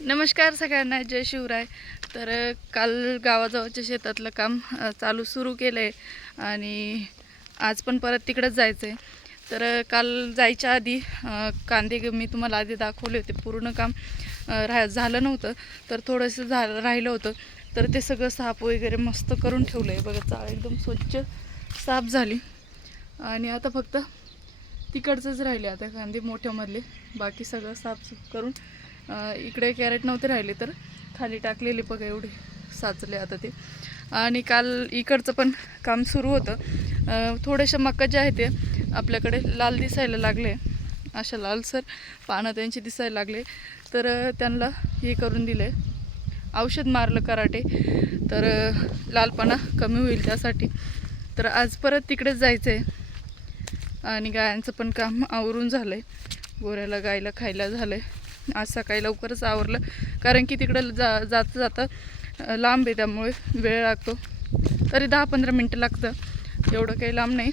नमस्कार सगळ्यांना जय शिवराय. तर काल गावाजवळच्या शेतातलं काम चालू सुरू केलं आहे आणि आज पण परत तिकडंच जायचं आहे तर काल जायच्या आधी कांदे मी तुम्हाला आधी दाखवले होते पूर्ण काम राह झालं नव्हतं. तर थोडंसं झालं राहिलं होतं. तर ते सगळं साफ वगैरे मस्त करून ठेवलं आहे बघा चाळ एकदम स्वच्छ साफ झाली. आणि आता फक्त तिकडचंच राहिले आता कांदे मोठ्यामधले. बाकी सगळं साफसूफ करून इकडे कॅरेट नव्हते राहिले तर खाली टाकलेले बघा एवढे साचले आता ते. आणि काल इकडचं पण काम सुरू होतं. थोडेसे मक्का जे आहे ते आपल्याकडे लाल दिसायला लागले. अशा लालसर पानं त्यांची दिसायला लागले. तर त्यांना हे करून दिलं. औषध मारलं कराटे. तर लालपणा कमी होईल त्यासाठी. तर आज परत तिकडेच जायचं आहे आणि गायांचं पण काम आवरून झालं आहे गोऱ्याला गायला खायला झालं आहे आज सकाळी लवकरच आवरलं. कारण की तिकडं जा जाता जाता लांब आहे त्यामुळे वेळ लागतो. तरी दहा पंधरा मिनटं लागतं. एवढं काही लांब नाही.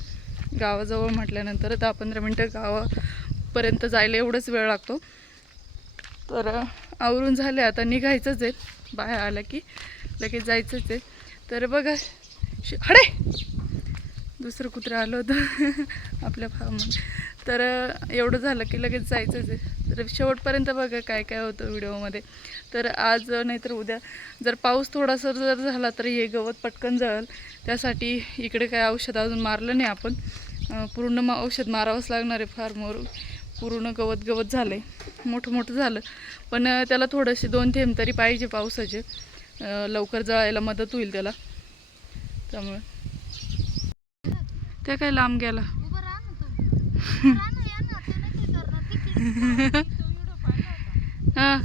गावाजवळ म्हटल्यानंतर दहा पंधरा मिनटं गावापर्यंत जायला एवढंच वेळ लागतो. तर आवरून झाले. आता निघायचंच आहे. बाहेर आलं की लगेच जायचंच आहे. तर बघा हडे! दुसरं कुत्रं आलं होतं. आपल्या फार्ममध्ये. तर एवढं झालं की लगेच जायचंच आहे. तर शेवटपर्यंत बघा काय काय होतं व्हिडिओमध्ये. तर आज नाहीतर उद्या जर पाऊस थोडासा जर झाला तर हे गवत पटकन जळल. त्यासाठी इकडे काय औषध अजून मारलं नाही आपण. पूर्ण मा औषध मारावंच लागणार आहे फार्मवर पूर्ण गवत गवत झालं आहे मोठं मोठं झालं. पण त्याला थोडेसे दोन थेंब तरी पाहिजे पावसाचे. लवकर जळायला मदत होईल त्याला. त्यामुळे. ते काय लांब गेला. नाही हा.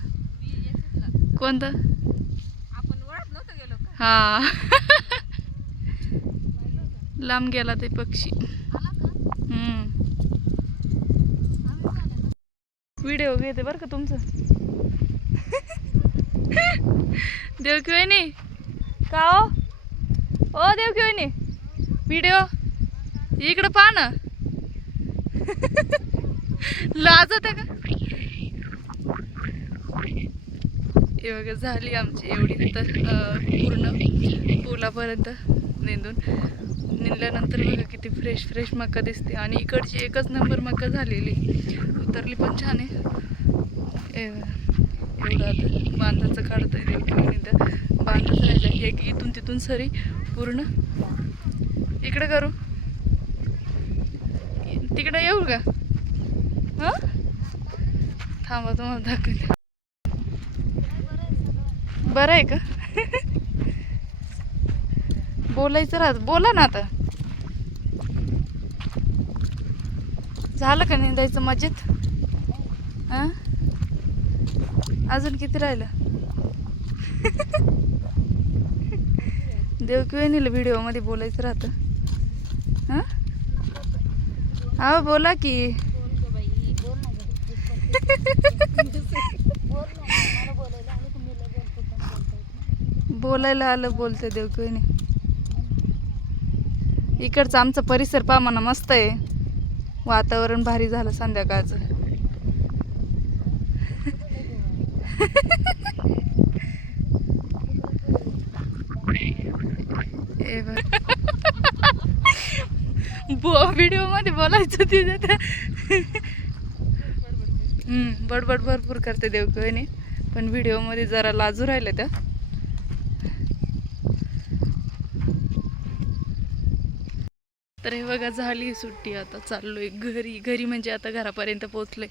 कोणतं? आपण ओळख नव्हतं गेलो का? हा. लांब गेला ते पक्षी. व्हिडिओ घेते बरं का तुमचं? देवकिवणी का हो? ओ देवकिवणी व्हिडिओ. इकडं पहा ना. लाजत आहे का? एवढं झाली आमची एवढी तर पूर्ण. पुलापर्यंत नेंदून. निंदल्यानंतर बघा किती फ्रेश फ्रेश मका दिसते. आणि इकडची एकच नंबर मका झालेली. उतरली पण छान आहे. एवढा एवढं आता बांधाचं काढतं निंदा बांधच राहिलं एक इथून तिथून सरी पूर्ण. इकडे करू. तिकडे येऊ का? हां? थांबा तुम्हाला दाखवते. बरं आहे का? बोलायचं राहत बोला ना आता. झालं का निंदायचं मजेत? हां? अजून किती राहिलं? देव किंवा नेलं व्हिडिओमध्ये बोलायचं राहतं हां अहो बोला की. बोल ना बोलायला आलं बोलते देव बोलतो नाही. इकडचा आमचा परिसर पा म्हणा मस्त आहे. वातावरण भारी झालं संध्याकाळचं. व्हिडिओमध्ये बोलायचं तिथे हम्म, बडबड भरपूर करते देवकवणी पण व्हिडिओमध्ये जरा लाजू राहिले त्या तर हे बघा झाली सुट्टी आता चाललोय घरी. घरी म्हणजे आता घरापर्यंत पोचलोय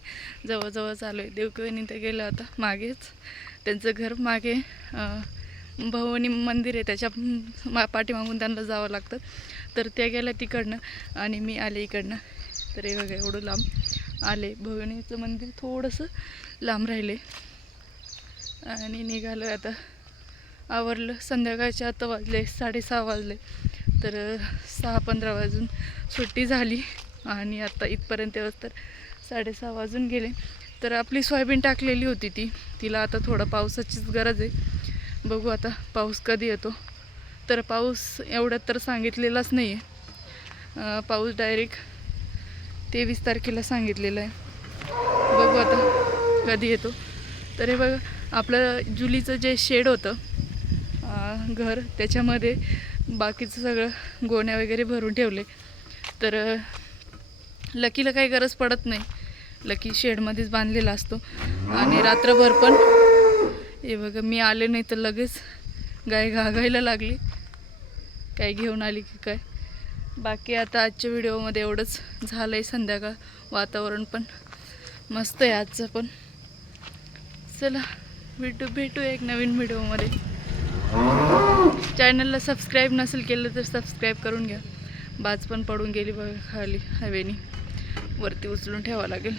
जवळजवळ चालू आहे. देवकिनी तर गेलं आता मागेच. त्यांचं घर मागे भवानी मंदिर आहे त्याच्या मा- पाठीमागून त्यांना जावं लागतं. तर त्या गेल्या तिकडनं आणि मी आले इकडनं. तर हे बघा एवढं लांब आले. भवानीचं मंदिर थोडंसं लांब राहिले आणि निघालो आता. आवरलं. संध्याकाळच्या आता वाजले साडेसहा वाजले. तर सहा पंधरा वाजून सुट्टी झाली. आणि आता इथपर्यंत तर साडेसहा वाजून गेले. तर आपली सोयाबीन टाकलेली होती ती. तिला आता थोडं पावसाचीच गरज आहे. बघू आता पाऊस कधी येतो. तर पाऊस एवढ्यात तर सांगितलेलाच नाही आहे पाऊस डायरेक्ट तेवीस तारखेला सांगितलेलं आहे. बघू आता कधी येतो. तर हे बघा आपलं जुलीचं जे शेड होतं घर त्याच्यामध्ये बाकीचं सगळं गोण्या वगैरे भरून ठेवले. तर लकीला काही गरज पडत नाही. लकी शेडमध्येच बांधलेला असतो. आणि रात्रभर पण हे बघा मी आले नाही तर लगेच गाय घागायला लागली. काय घेऊन आली की काय? बाकी आता आजच्या व्हिडिओमध्ये एवढंच झालं आहे संध्याकाळ वातावरण पण. मस्त आहे आजचं पण. चला भेटू भेटू एक नवीन व्हिडिओमध्ये. चॅनलला सबस्क्राईब नसेल केलं तर सबस्क्राईब करून घ्या. बाज पण पडून गेली बघा खाली हवेनी. वरती उचलून ठेवावं लागेल.